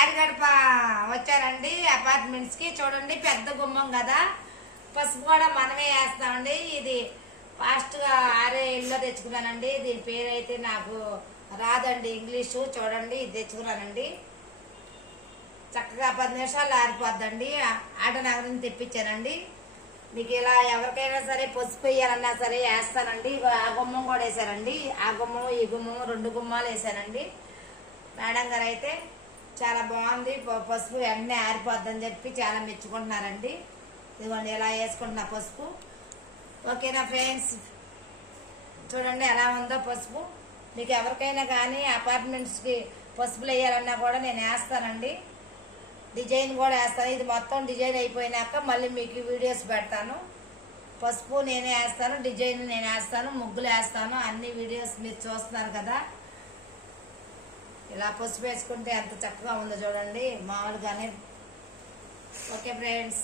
గాడి గడప వచ్చారండి అపార్ట్మెంట్స్ కి. చూడండి పెద్ద గుమ్మం కదా, పసుపు కూడా మనమే వేస్తామండి. ఇది ఫాస్ట్ గా ఆరే ఇల్లు తెచ్చుకున్నానండి. దీని పేరు అయితే నాకు రాదండి ఇంగ్లీషు. చూడండి ఇది తెచ్చుకున్నానండి. చక్కగా 10 నిమిషాలు ఆరిపోద్దండి. ఆటనగర్ నుంచి తెప్పించానండి. మీకు ఇలా ఎవరికైనా సరే పసుపు వేయాలన్నా సరే వేస్తానండి. ఆ గుమ్మం కూడా వేసానండి. ఆ గుమ్మం ఈ గుమ్మం 2 గుమ్మాలు వేసానండి. మేడం గారు అయితే చాలా బాగుంది, పసుపు వెంటనే ఆరిపోద్దని చెప్పి చాలా మెచ్చుకుంటున్నారండి. ఇదిగోండి ఇలా వేసుకుంటున్నా పసుపు. ఓకేనా ఫ్రెండ్స్, చూడండి ఎలా ఉందో పసుపు. మీకు ఎవరికైనా కానీ అపార్ట్మెంట్స్కి పసుపులు వేయాలన్నా కూడా నేను వేస్తానండి. డిజైన్ కూడా వేస్తాను. ఇది మొత్తం డిజైన్ అయిపోయినాక మళ్ళీ మీకు వీడియోస్ పెడతాను. పసుపు నేనే వేస్తాను, డిజైన్ నేను వేస్తాను, ముగ్గులు వేస్తాను. అన్ని వీడియోస్ మీరు చూస్తున్నారు కదా. ఇలా పసుపు వేసుకుంటే ఎంత చక్కగా ఉందో చూడండి మామూలుగానే. Okay friends.